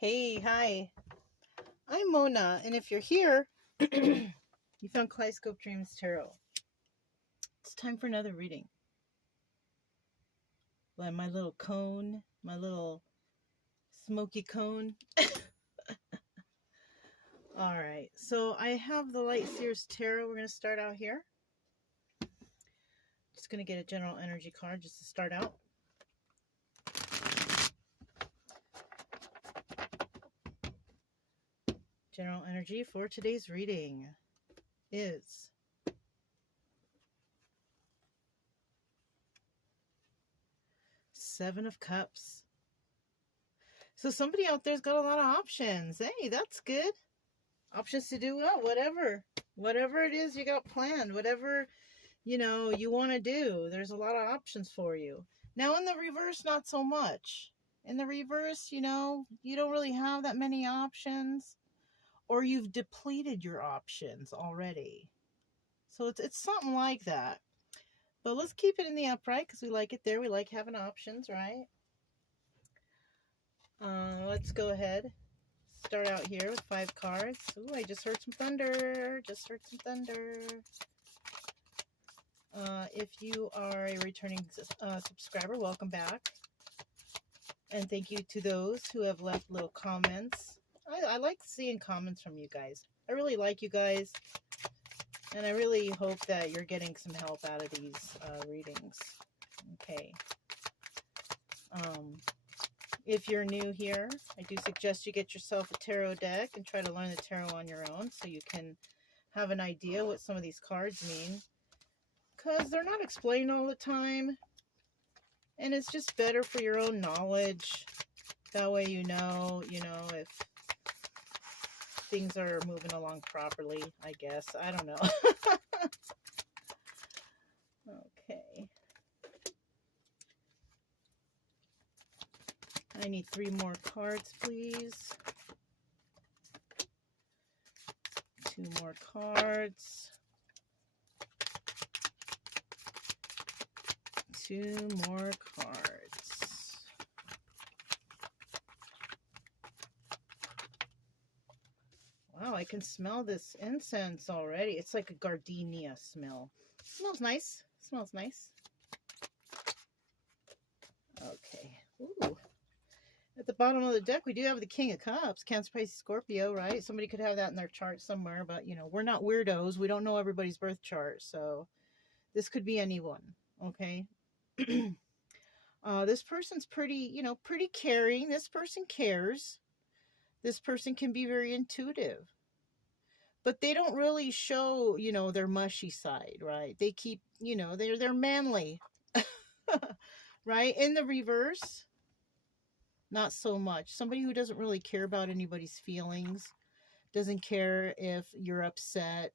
Hey, hi. I'm Mona, and if you're here, you found Kaleidoscope Dreams Tarot. It's time for another reading. Like my little cone, my little smoky cone. All right, so I have the Light Seers Tarot. We're going to start out here. Just going to get a general energy card just to start out. General energy for today's reading is Seven of Cups. So somebody out there's got a lot of options. Hey, that's good. Options to do what? Whatever it is you got planned, whatever, you want to do. There's a lot of options for you. Now in the reverse, not so much. In the reverse, you don't really have that many options, or you've depleted your options already. So it's something like that. But let's keep it in the upright because we like it there. We like having options, right? Let's go ahead. Start out here with 5 cards. Ooh, I just heard some thunder. If you are a returning subscriber, welcome back. And thank you to those who have left little comments. I like seeing comments from you guys. I really like you guys. And I really hope that you're getting some help out of these readings. Okay. If you're new here, I do suggest you get yourself a tarot deck and try to learn the tarot on your own so you can have an idea what some of these cards mean. Because they're not explained all the time. And it's just better for your own knowledge. That way you know if things are moving along properly, I guess. I don't know. Okay. I need 3 more cards, please. 2 more cards. 2 more cards. Wow, I can smell this incense already. It's like a gardenia smell. Smells nice. Smells nice. Okay. Ooh. At the bottom of the deck, we do have the King of Cups, Cancer, Pisces, Scorpio, right? Somebody could have that in their chart somewhere, but, we're not weirdos. We don't know everybody's birth chart, so this could be anyone, okay? This person's pretty caring. This person cares. This person can be very intuitive. But they don't really show, their mushy side, right? They keep, they're manly. Right? In the reverse, not so much. Somebody who doesn't really care about anybody's feelings, doesn't care if you're upset.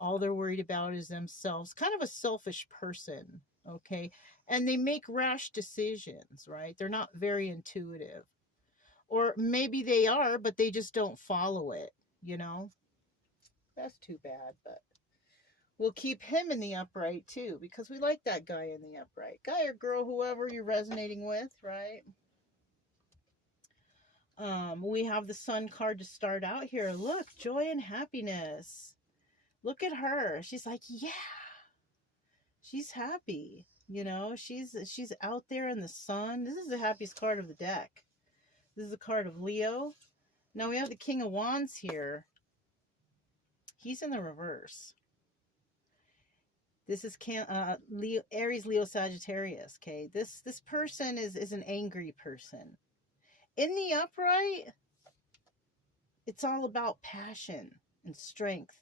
All they're worried about is themselves. Kind of a selfish person, okay? And they make rash decisions, right? They're not very intuitive. Or maybe they are, but they just don't follow it, That's too bad, but we'll keep him in the upright too, because we like that guy in the upright. Guy or girl, whoever you're resonating with, right? We have the Sun card to start out here. Look, joy and happiness. Look at her. She's like, yeah. She's happy. She's out there in the sun. This is the happiest card of the deck. This is the card of Leo. Now we have the King of Wands here. He's in the reverse. This is Leo, Aries, Leo, Sagittarius. Okay, this person is an angry person. In the upright, it's all about passion and strength.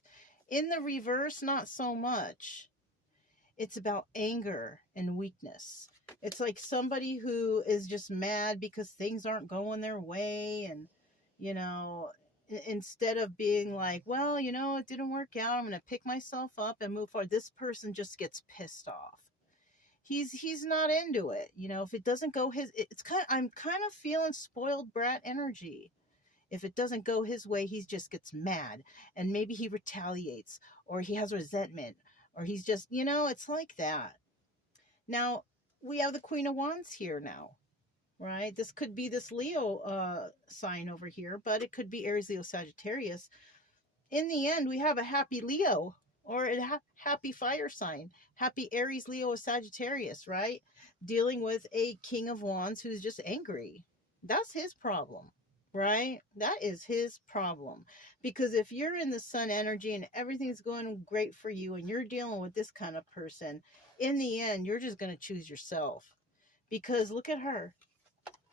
In the reverse, not so much. It's about anger and weakness. It's like somebody who is just mad because things aren't going their way. And, instead of being like, well, it didn't work out, I'm going to pick myself up and move forward. This person just gets pissed off. He's not into it. If it doesn't go I'm kind of feeling spoiled brat energy. If it doesn't go his way, he just gets mad, and maybe he retaliates, or he has resentment, or he's just, it's like that. Now, we have the Queen of Wands here now, right? This could be this Leo sign over here, but it could be Aries, Leo, Sagittarius. In the end, we have a happy Leo or a happy fire sign, happy Aries, Leo, Sagittarius, right? Dealing with a King of Wands who's just angry. That's his problem, right? That is his problem. Because if you're in the sun energy and everything's going great for you and you're dealing with this kind of person, in the end, you're just going to choose yourself. Because look at her.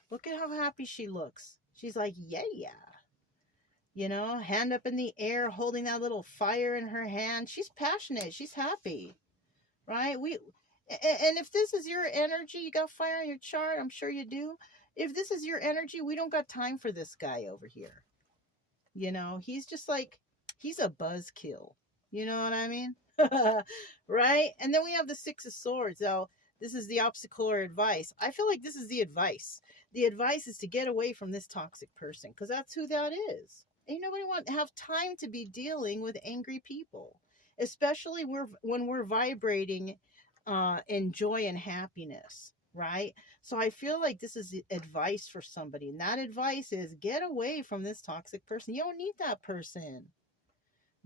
Look at how happy she looks. She's like, yeah, yeah. You know, hand up in the air, holding that little fire in her hand. She's passionate. She's happy, right? And if this is your energy, you got fire in your chart, I'm sure you do. If this is your energy, we don't got time for this guy over here. You know, he's just like, he's a buzzkill. You know what I mean? Right? And then we have the Six of Swords. Now, this is the obstacle or advice. I feel like this is the advice. The advice is to get away from this toxic person because that's who that is. And nobody want to have time to be dealing with angry people, especially when we're vibrating in joy and happiness, right? So I feel like this is advice for somebody, and that advice is get away from this toxic person. You don't need that person.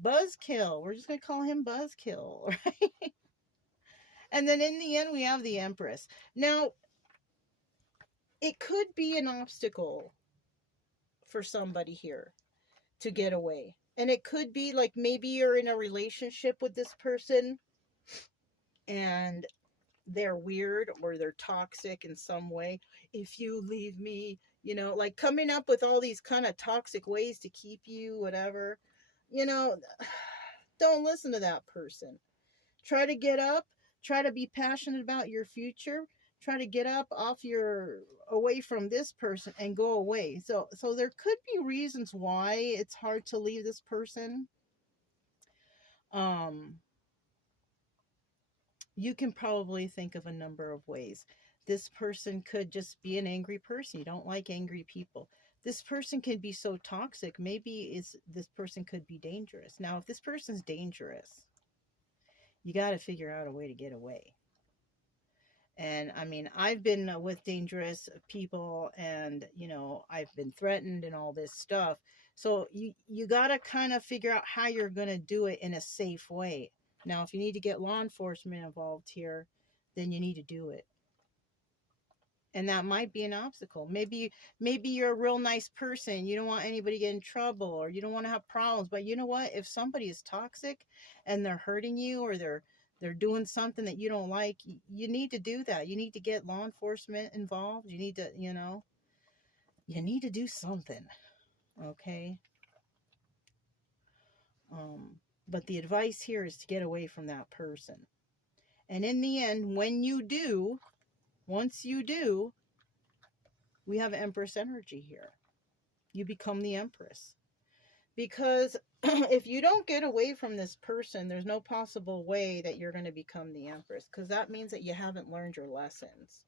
Buzzkill. We're just gonna call him Buzzkill, right? And then in the end, we have the Empress. Now, it could be an obstacle for somebody here to get away. And it could be like maybe you're in a relationship with this person and they're weird or they're toxic in some way. If you leave me, you know, like coming up with all these kind of toxic ways to keep you, whatever, you know, don't listen to that person. Try to get up, try to be passionate about your future, try to get up off away from this person and go away. So there could be reasons why it's hard to leave this person. You can probably think of a number of ways. This person could just be an angry person. You don't like angry people. This person can be so toxic. Maybe this person could be dangerous. Now, if this person's dangerous, you got to figure out a way to get away. And I mean, I've been with dangerous people and, you know, I've been threatened and all this stuff. So you got to kind of figure out how you're going to do it in a safe way. Now, if you need to get law enforcement involved here, then you need to do it. And that might be an obstacle. Maybe you're a real nice person. You don't want anybody to get in trouble or you don't want to have problems. But you know what? If somebody is toxic and they're hurting you or they're doing something that you don't like, you need to do that. You need to get law enforcement involved. You need to, you know, you need to do something. Okay? But the advice here is to get away from that person. And in the end, once you do, we have Empress energy here. You become the Empress. Because if you don't get away from this person, there's no possible way that you're going to become the Empress. Because that means that you haven't learned your lessons.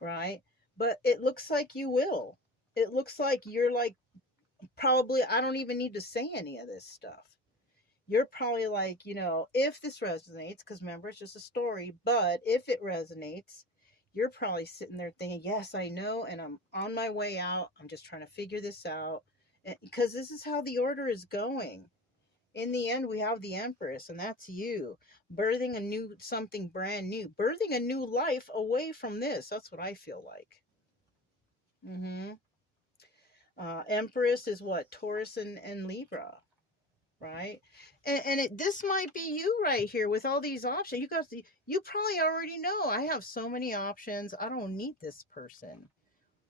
Right? But it looks like you will. It looks like you're like, probably, I don't even need to say any of this stuff. You're probably like, you know, if this resonates, because remember, it's just a story, but if it resonates, you're probably sitting there thinking, yes, I know, and I'm on my way out. I'm just trying to figure this out. Because this is how the order is going. In the end, we have the Empress, and that's you. Birthing something brand new. Birthing a new life away from this. That's what I feel like. Empress is what? Taurus and Libra. Right? And this might be you right here with all these options. You probably already know I have so many options. I don't need this person.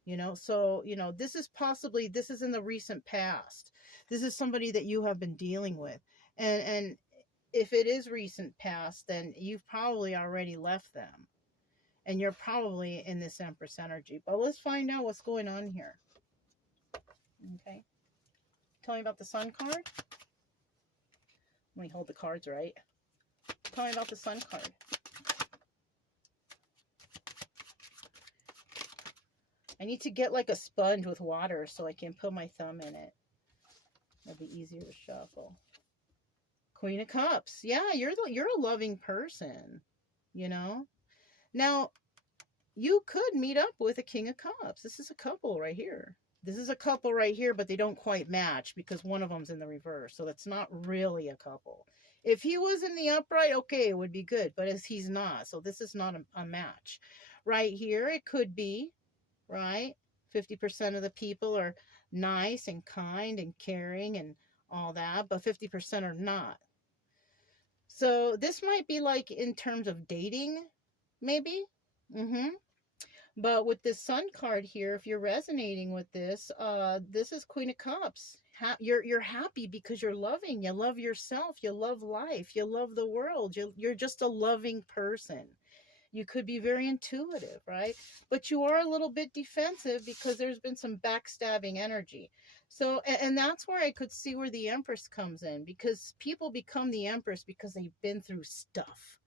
You know, so, you know, this is in the recent past. This is somebody that you have been dealing with. And if it is recent past, then you've probably already left them. And you're probably in this Empress energy. But let's find out what's going on here. Okay. Tell me about the Sun card. Let me hold the cards right. Tell me about the Sun card. I need to get like a sponge with water so I can put my thumb in it. It'll be easier to shuffle. Queen of Cups. Yeah, you're a loving person, you know? Now, you could meet up with a King of Cups. This is a couple right here. This is a couple right here, but they don't quite match because one of them's in the reverse. So that's not really a couple. If he was in the upright, okay, it would be good. But as he's not, so this is not a match. Right here, it could be, right? 50% of the people are nice and kind and caring and all that, but 50% are not. So this might be like in terms of dating, maybe. But with this Sun card here, if you're resonating with this, this is Queen of Cups. You're happy because you're loving. You love yourself. You love life. You love the world. You're just a loving person. You could be very intuitive, right? But you are a little bit defensive because there's been some backstabbing energy. So, and that's where I could see where the Empress comes in, because people become the Empress because they've been through stuff,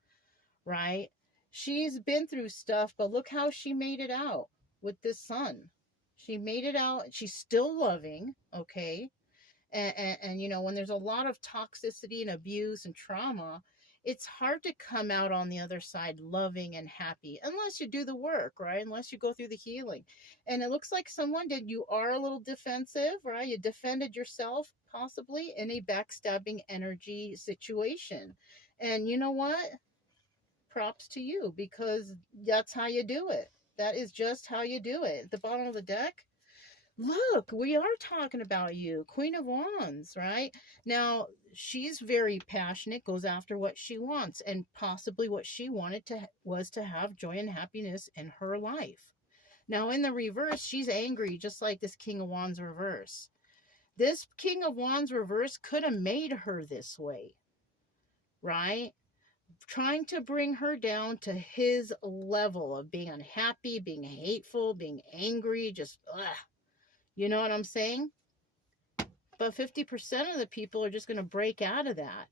right? She's been through stuff, but look how she made it out with this Sun. She made it out. She's still loving, okay? And you know, when there's a lot of toxicity and abuse and trauma, it's hard to come out on the other side loving and happy unless you do the work, right? Unless you go through the healing. And it looks like someone did. You are a little defensive, right? You defended yourself possibly in a backstabbing energy situation. And you know what? Props to you, because that's how you do it. That is just how you do it. At the bottom of the deck, look, we are talking about you, Queen of Wands, right? Now, she's very passionate, goes after what she wants, and possibly what she wanted was to have joy and happiness in her life. Now, in the reverse, she's angry, just like this King of Wands reverse. This King of Wands reverse could have made her this way, right? Trying to bring her down to his level of being unhappy, being hateful, being angry, just, ugh. You know what I'm saying? But 50% of the people are just going to break out of that,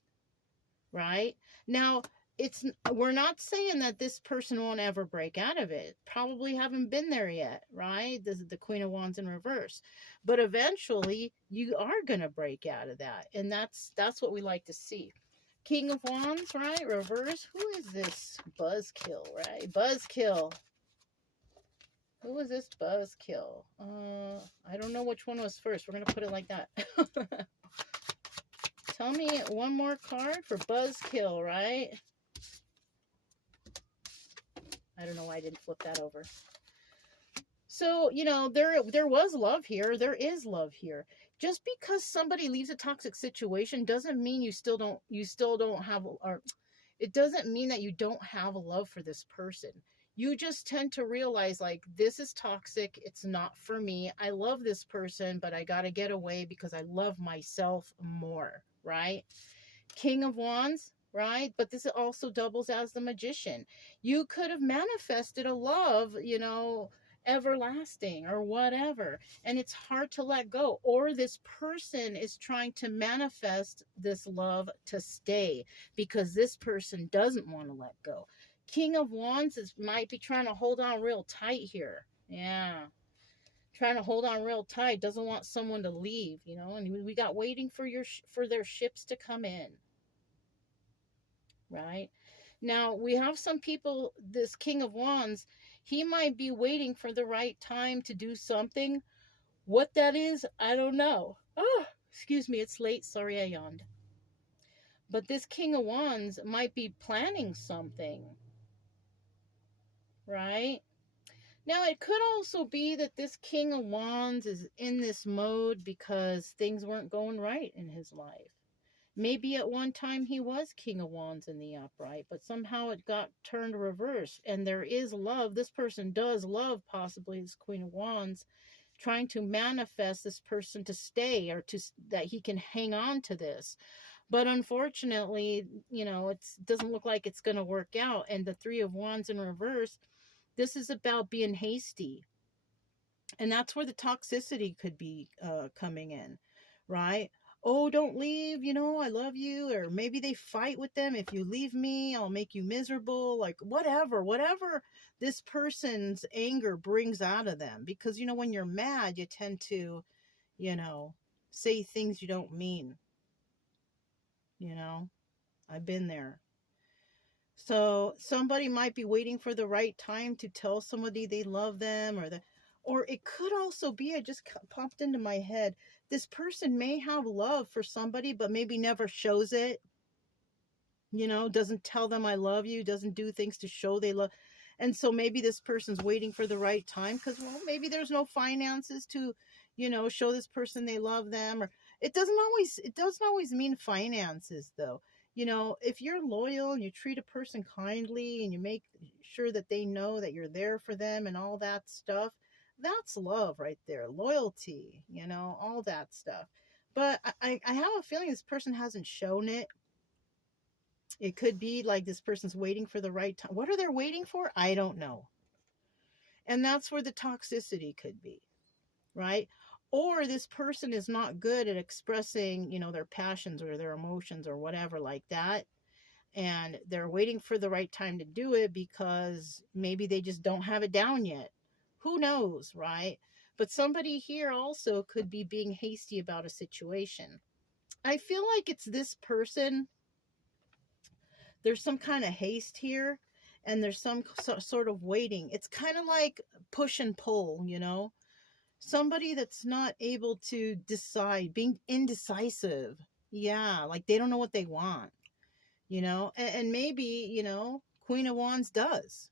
right? Now, we're not saying that this person won't ever break out of it. Probably haven't been there yet, right? This is the Queen of Wands in reverse. But eventually, you are going to break out of that. And that's what we like to see. King of Wands, right? Reverse. Who is this? Buzzkill, right? Buzzkill. Who was this buzzkill? I don't know which one was first. We're going to put it like that. Tell me one more card for buzzkill, right? I don't know why I didn't flip that over. So, you know, there was love here. There is love here. Just because somebody leaves a toxic situation doesn't mean you still don't have, or it doesn't mean that you don't have a love for this person. You just tend to realize, like, this is toxic. It's not for me. I love this person, but I got to get away because I love myself more, right? King of Wands, right? But this also doubles as the Magician. You could have manifested a love, you know, everlasting or whatever, and it's hard to let go. Or this person is trying to manifest this love to stay because this person doesn't want to let go. King of Wands might be trying to hold on real tight here. Yeah. Trying to hold on real tight. Doesn't want someone to leave, you know. And we got waiting for their ships to come in. Right? Now, we have some people, this King of Wands, he might be waiting for the right time to do something. What that is, I don't know. Oh, excuse me, it's late. Sorry I yawned. But this King of Wands might be planning something. Right? Now, it could also be that this King of Wands is in this mode because things weren't going right in his life. Maybe at one time he was King of Wands in the upright, but somehow it got turned reverse. And there is love. This person does love possibly this Queen of Wands, trying to manifest this person to stay, or that he can hang on to this. But unfortunately, you know, it doesn't look like it's going to work out. And the Three of Wands in reverse, this is about being hasty. And that's where the toxicity could be coming in, right? Oh, don't leave, you know, I love you. Or maybe they fight with them. If you leave me, I'll make you miserable. Like whatever this person's anger brings out of them. Because, you know, when you're mad, you tend to, you know, say things you don't mean. You know, I've been there. So somebody might be waiting for the right time to tell somebody they love them, or it could also be, it just popped into my head, this person may have love for somebody, but maybe never shows it, doesn't tell them I love you, doesn't do things to show they love. And so maybe this person's waiting for the right time because, well, maybe there's no finances to, show this person they love them. Or it doesn't always mean finances though. If you're loyal and you treat a person kindly and you make sure that they know that you're there for them and all that stuff, that's love right there. Loyalty, all that stuff. But I have a feeling this person hasn't shown it. It could be like this person's waiting for the right time. What are they waiting for? I don't know. And that's where the toxicity could be, right? Or this person is not good at expressing, their passions or their emotions or whatever like that. And they're waiting for the right time to do it because maybe they just don't have it down yet. Who knows, right? But somebody here also could be being hasty about a situation. I feel like it's this person. There's some kind of haste here, and there's some sort of waiting. It's kind of like push and pull, somebody that's not able to decide, being indecisive. Yeah, like they don't know what they want, and maybe, Queen of Wands does.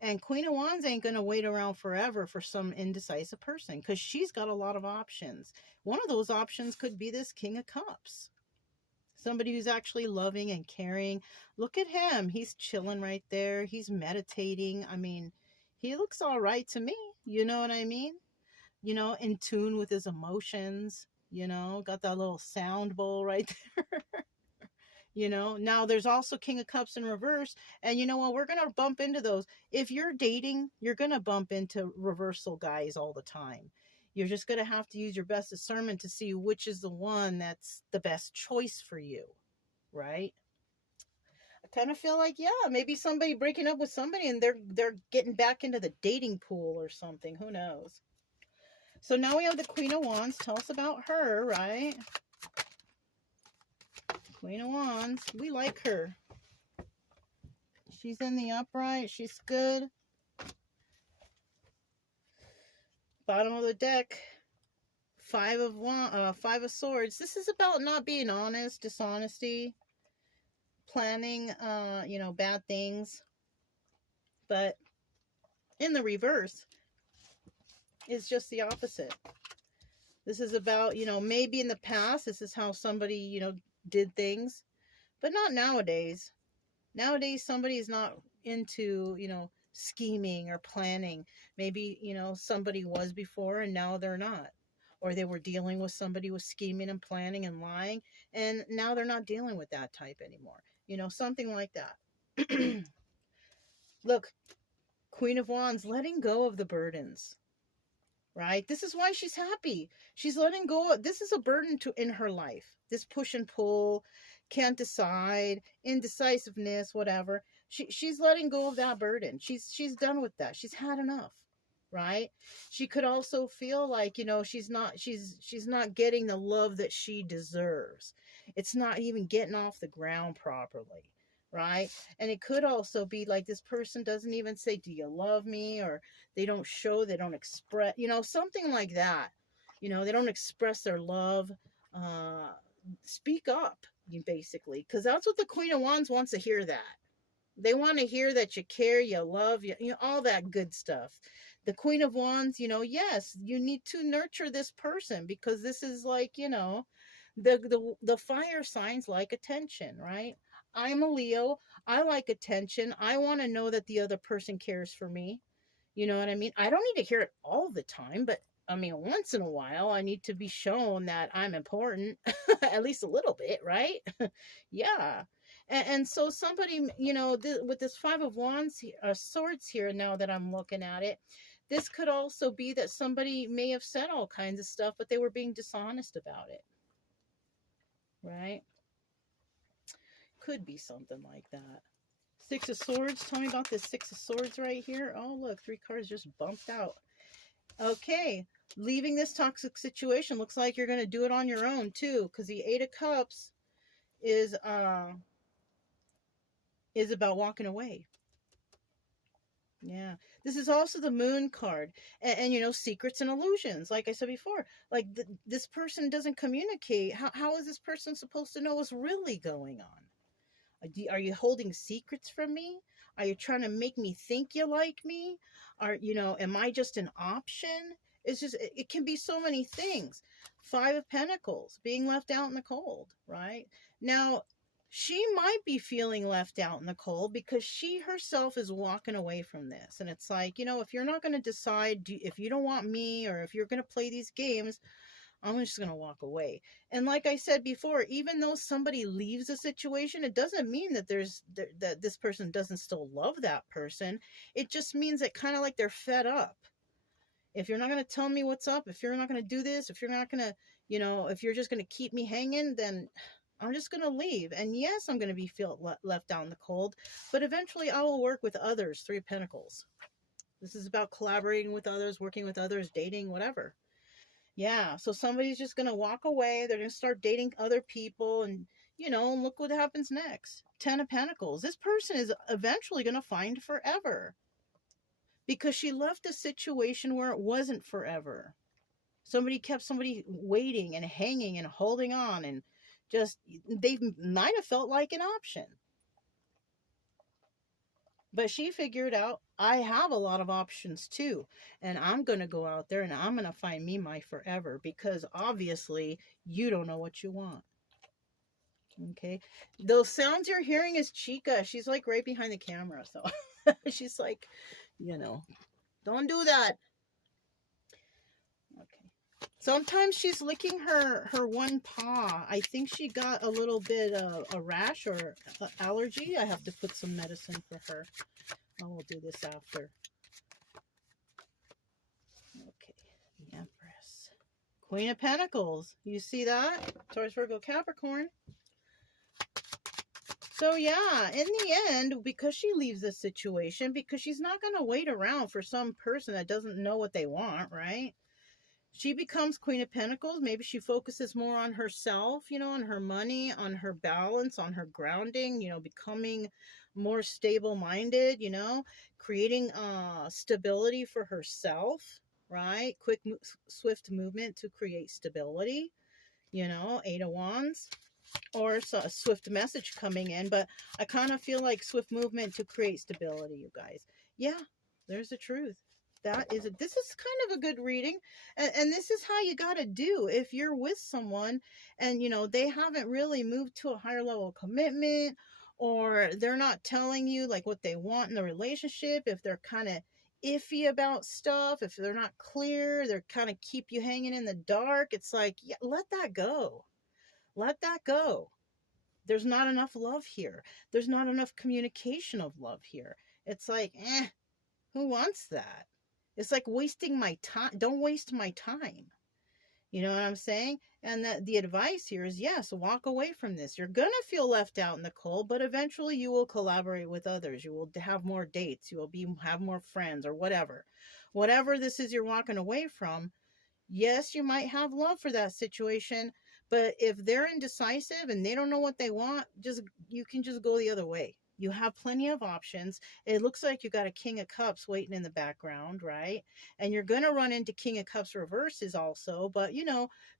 And Queen of Wands ain't going to wait around forever for some indecisive person because she's got a lot of options. One of those options could be this King of Cups. Somebody who's actually loving and caring. Look at him. He's chilling right there. He's meditating. I mean, he looks all right to me. You know what I mean? In tune with his emotions. Got that little sound bowl right there. Now there's also King of Cups in reverse. And you know what? We're going to bump into those. If you're dating, you're going to bump into reversal guys all the time. You're just going to have to use your best discernment to see which is the one that's the best choice for you, right? I kind of feel like, yeah, maybe somebody breaking up with somebody and they're getting back into the dating pool or something. Who knows? So now we have the Queen of Wands. Tell us about her, right? Queen of Wands. We like her. She's in the upright. She's good. Bottom of the deck. Five of Swords. This is about not being honest, dishonesty, planning, bad things. But in the reverse, it's just the opposite. This is about, maybe in the past, this is how somebody, did things, but not nowadays. Nowadays, somebody is not into, scheming or planning. Maybe, somebody was before and now they're not. Or they were dealing with somebody with scheming and planning and lying, and now they're not dealing with that type anymore. Something like that. Look, Queen of Wands, letting go of the burdens, right? This is why she's happy. She's letting go. This is a burden in her life. This push and pull, can't decide, indecisiveness, whatever. She's letting go of that burden. She's done with that. She's had enough. Right? She could also feel like, she's not getting the love that she deserves. It's not even getting off the ground properly, right? And it could also be like this person doesn't even say, do you love me? Or they don't express, something like that. They don't express their love. Speak up, basically, because that's what the Queen of Wands wants to hear. That they want to hear that you care, you love, all that good stuff. The Queen of Wands, yes, you need to nurture this person because this is like, the fire signs like attention, right? I'm a Leo. I like attention. I want to know that the other person cares for me. You know what I mean? I don't need to hear it all the time, but I mean, once in a while, I need to be shown that I'm important, at least a little bit, right? Yeah. And so somebody, with this Five of Wands, Swords here, now that I'm looking at it, this could also be that somebody may have said all kinds of stuff, but they were being dishonest about it, right? Could be something like that. Six of Swords. Tell me about this Six of Swords right here. Oh, look, 3 cards just bumped out. Okay, leaving this toxic situation. Looks like you're going to do it on your own, too, because the 8 of Cups is is about walking away. Yeah. This is also the moon card. And you know, secrets and illusions. Like I said before, like this person doesn't communicate. How is this person supposed to know what's really going on? Are you holding secrets from me? Are you trying to make me think you like me? Am I just an option? It's just, it can be so many things. Five of Pentacles, being left out in the cold, right? Now, she might be feeling left out in the cold because she herself is walking away from this. And it's like, if you're not going to decide, if you don't want me, or if you're going to play these games, I'm just going to walk away. And like I said before, even though somebody leaves a situation, it doesn't mean that that this person doesn't still love that person. It just means that kind of like they're fed up. If you're not going to tell me what's up, if you're not going to do this, if you're not going to, if you're just going to keep me hanging, then I'm just going to leave. And yes, I'm going to be left out in the cold, but eventually I will work with others. Three of Pentacles. This is about collaborating with others, working with others, dating, whatever. Yeah, so somebody's just going to walk away. They're going to start dating other people, and, look what happens next. Ten of Pentacles. This person is eventually going to find forever because she left a situation where it wasn't forever. Somebody kept somebody waiting and hanging and holding on, and just, they might have felt like an option. But she figured out, I have a lot of options too. And I'm going to go out there and I'm going to find me my forever, because obviously you don't know what you want. Okay. Those sounds you're hearing is Chica. She's like right behind the camera. So she's like, don't do that. Okay. Sometimes she's licking her one paw. I think she got a little bit of a rash or allergy. I have to put some medicine for her. I will do this after. Okay, the Empress. Queen of Pentacles. You see that? Taurus, Virgo, Capricorn. So yeah, in the end, because she leaves this situation, because she's not going to wait around for some person that doesn't know what they want, right? She becomes Queen of Pentacles. Maybe she focuses more on herself, on her money, on her balance, on her grounding, becoming more stable-minded, creating stability for herself, right? Quick, swift movement to create stability, Eight of Wands. Or a swift message coming in, but I kind of feel like swift movement to create stability, you guys. Yeah, there's the truth. This is kind of a good reading, and this is how you got to do if you're with someone and they haven't really moved to a higher level of commitment, or they're not telling you like what they want in the relationship. If they're kind of iffy about stuff, if they're not clear, they're kind of keep you hanging in the dark. It's like, yeah, let that go. Let that go. There's not enough love here. There's not enough communication of love here. It's like, who wants that? It's like wasting my time. Don't waste my time. You know what I'm saying? And the advice here is, yes, walk away from this. You're going to feel left out in the cold, but eventually you will collaborate with others. You will have more dates. You will have more friends, or whatever. Whatever this is you're walking away from, yes, you might have love for that situation, but if they're indecisive and they don't know what they want, you can just go the other way. You have plenty of options. It looks like you got a King of Cups waiting in the background, right? And you're going to run into King of Cups reverses also. But,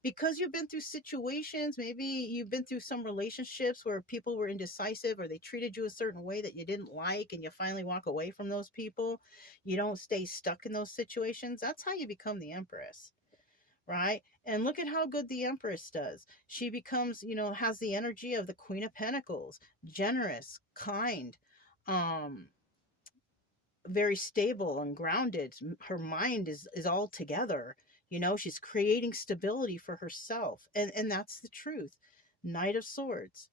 because you've been through situations, maybe you've been through some relationships where people were indecisive, or they treated you a certain way that you didn't like, and you finally walk away from those people. You don't stay stuck in those situations. That's how you become the Empress. Right? And look at how good the Empress does. She becomes, has the energy of the Queen of Pentacles, generous, kind, very stable and grounded. Her mind is all together. She's creating stability for herself. And that's the truth. Knight of Swords,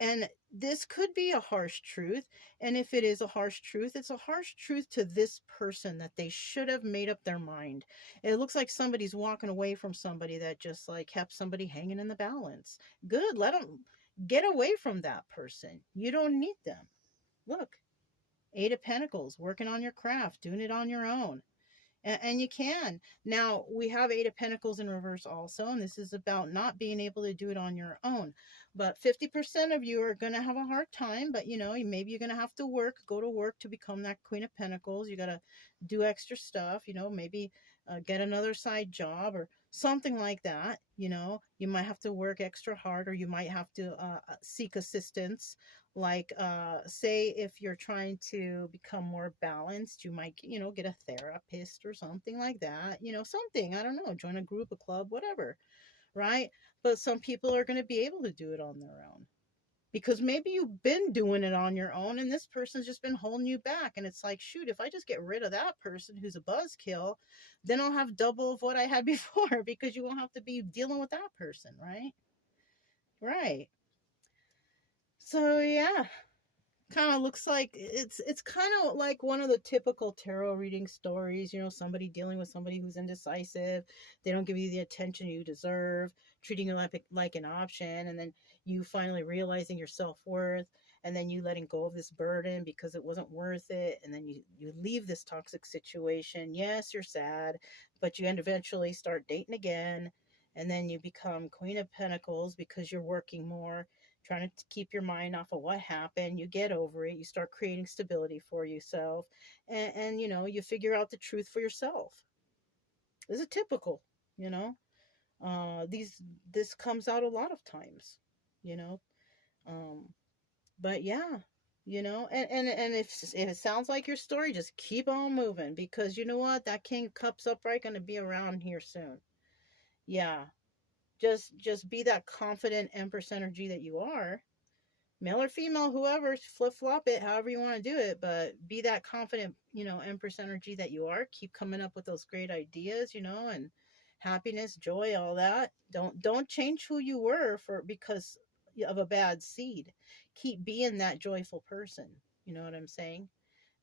and this could be a harsh truth. And if it is a harsh truth, it's a harsh truth to this person that they should have made up their mind. It looks like somebody's walking away from somebody that just like kept somebody hanging in the balance. Good. Let them get away from that person. You don't need them. Look, Eight of Pentacles, working on your craft, doing it on your own. And you can. Now, we have Eight of Pentacles in reverse also, and this is about not being able to do it on your own. But 50% of you are going to have a hard time, but you know, maybe you're going to have to go to work to become that Queen of Pentacles. You got to do extra stuff, you know, maybe get another side job or something like that. You know, you might have to work extra hard, or you might have to seek assistance. Like say if you're trying to become more balanced, you might, you know, get a therapist or something like that, you know, something, I don't know, join a group, a club, whatever, right? But some people are going to be able to do it on their own, because maybe you've been doing it on your own and this person's just been holding you back, and it's like, shoot, if I just get rid of that person who's a buzzkill, then I'll have double of what I had before, because you won't have to be dealing with that person, right. So yeah, kind of looks like it's kind of like one of the typical tarot reading stories, you know, somebody dealing with somebody who's indecisive. They don't give you the attention you deserve, treating you like an option, and then you finally realizing your self-worth, and then you letting go of this burden because it wasn't worth it, and then you leave this toxic situation. Yes, you're sad, but you eventually start dating again, and then you become Queen of Pentacles because you're working more, trying to keep your mind off of what happened. You get over it, you start creating stability for yourself, and you know, you figure out the truth for yourself. This is typical, you know. This comes out a lot of times, you know. um but yeah, you know, and if it sounds like your story, just keep on moving, because you know what, that King of Cups upright going to be around here soon. Yeah, just be that confident Empress energy that you are, male or female, whoever, flip flop it, however you want to do it, but be that confident, you know, Empress energy that you are. Keep coming up with those great ideas, you know, and happiness, joy, all that. Don't change who you were for because of a bad seed. Keep being that joyful person. You know what I'm saying?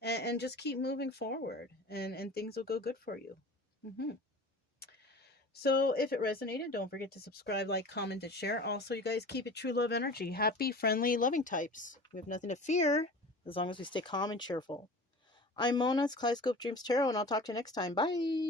And just keep moving forward, and things will go good for you. Mm-hmm. So if it resonated, don't forget to subscribe, like, comment, and share. Also, you guys, keep it true love energy. Happy, friendly, loving types. We have nothing to fear as long as we stay calm and cheerful. I'm Mona. It's Kaleidoscope Dreams Tarot, and I'll talk to you next time. Bye.